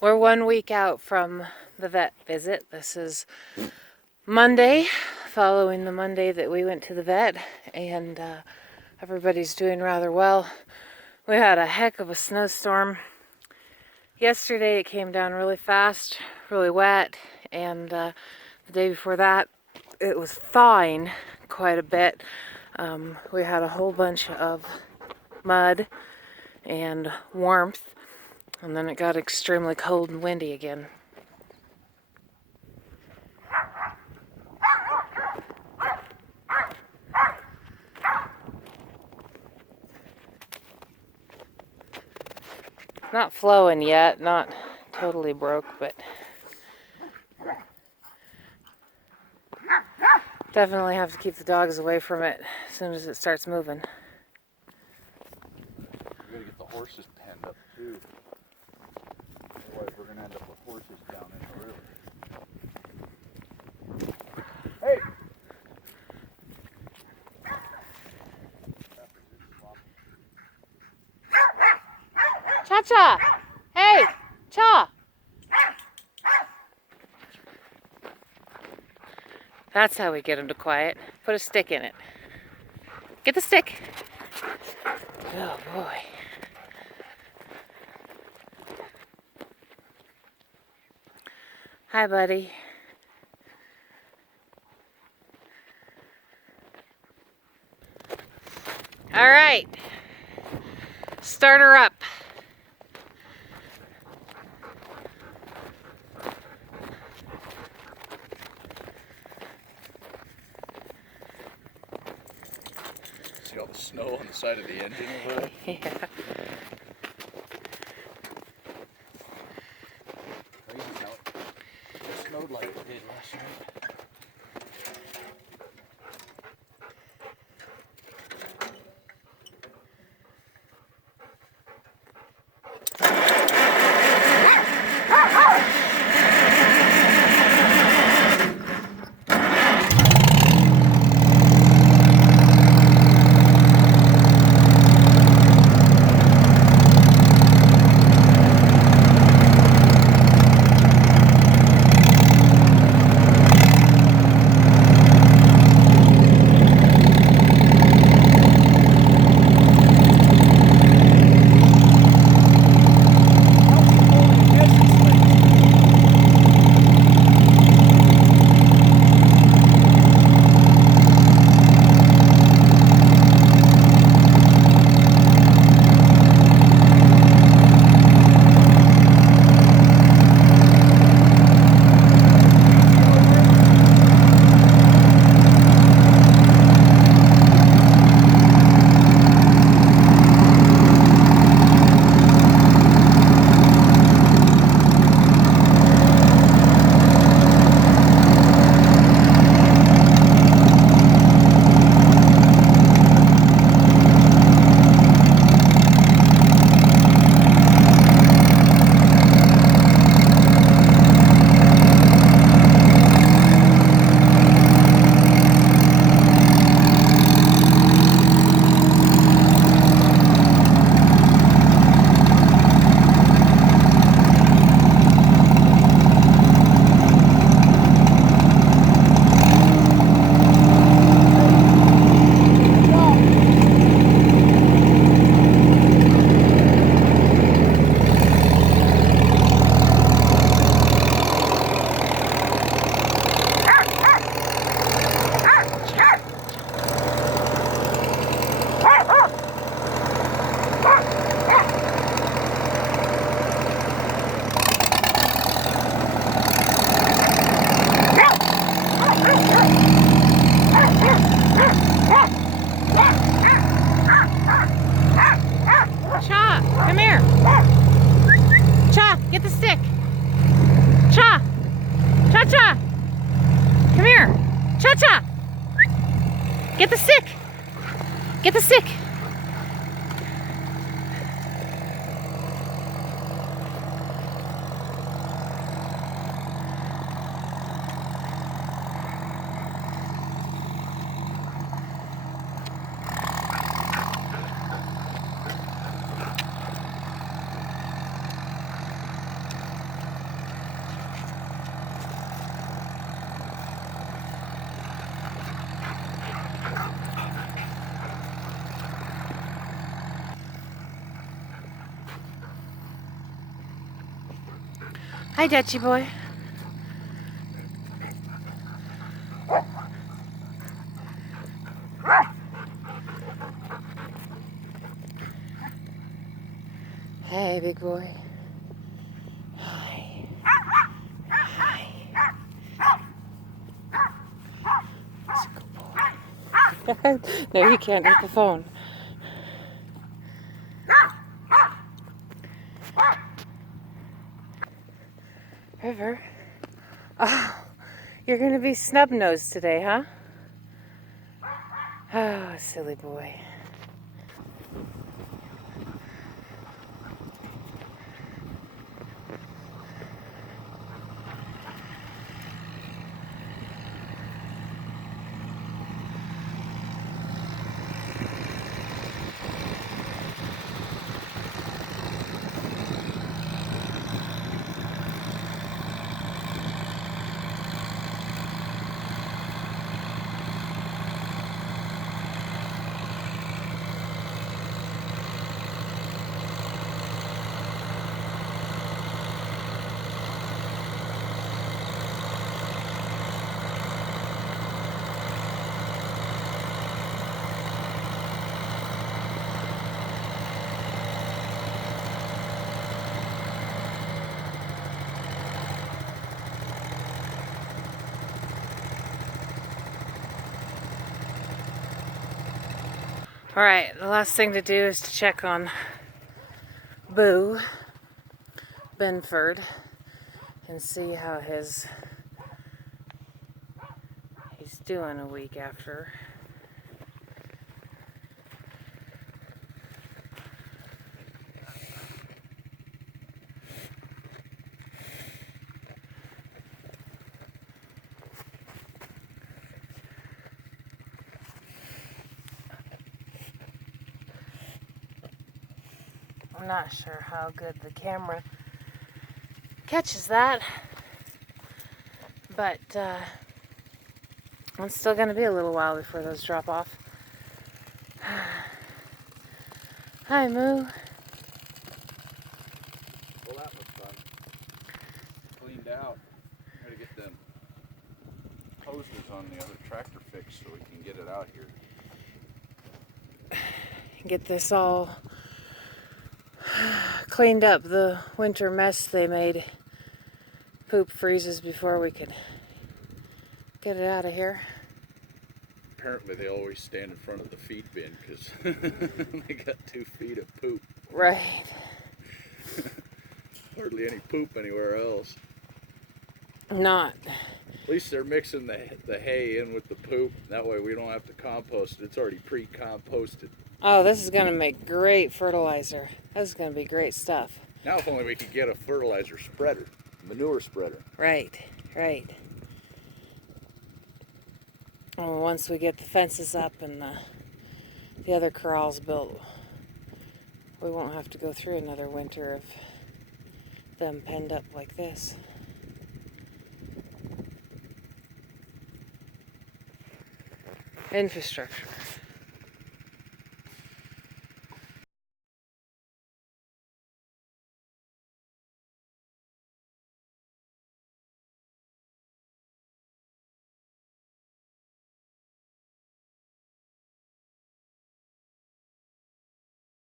We're 1 week out from the vet visit. This is Monday, following the Monday that we went to the vet, and everybody's doing rather well. We had a heck of a snowstorm. Yesterday it came down really fast, really wet, and the day before that it was thawing quite a bit. We had a whole bunch of mud and warmth, and then it got extremely cold and windy again. Not flowing yet, not totally broke, but definitely have to keep the dogs away from it as soon as it starts moving. We gotta get the horses penned up too. Otherwise we're gonna end up with horses down in the river. Hey! Cha-cha! Hey! Cha! That's how we get him to quiet. Put a stick in it. Get the stick! Oh boy. Hi, buddy. All right. Start her up. See all the snow on the side of the engine over there? Yeah. Crazy how it snowed like it did last night. Cha, come here. Cha, get the stick. Cha. Cha-cha. Come here. Cha-cha. Get the stick. Get the stick. Hi, Dutchy boy. Hey, big boy. Hi. Hi. That's a good boy. No, you can't eat the phone. River. Oh, you're going to be snub-nosed today, huh? Oh, silly boy. Alright, the last thing to do is to check on Boo Benford and see how he's doing a week after. I'm not sure how good the camera catches that, but it's still going to be a little while before those drop off. Hi, Moo. Well, that was fun. Cleaned out. Gotta get them hoses on the other tractor fixed so we can get it out here. Get this all cleaned up, the winter mess they made. Poop freezes before we could get it out of here. Apparently they always stand in front of the feed bin because they got 2 feet of poop. Right. Hardly any poop anywhere else. Not. At least they're mixing the hay in with the poop. That way we don't have to compost it. It's already pre-composted. Oh, this is going to make great fertilizer. This is going to be great stuff. Now if only we could get a fertilizer spreader, manure spreader. Right, right. Well, once we get the fences up and the other corrals built, we won't have to go through another winter of them penned up like this. Infrastructure.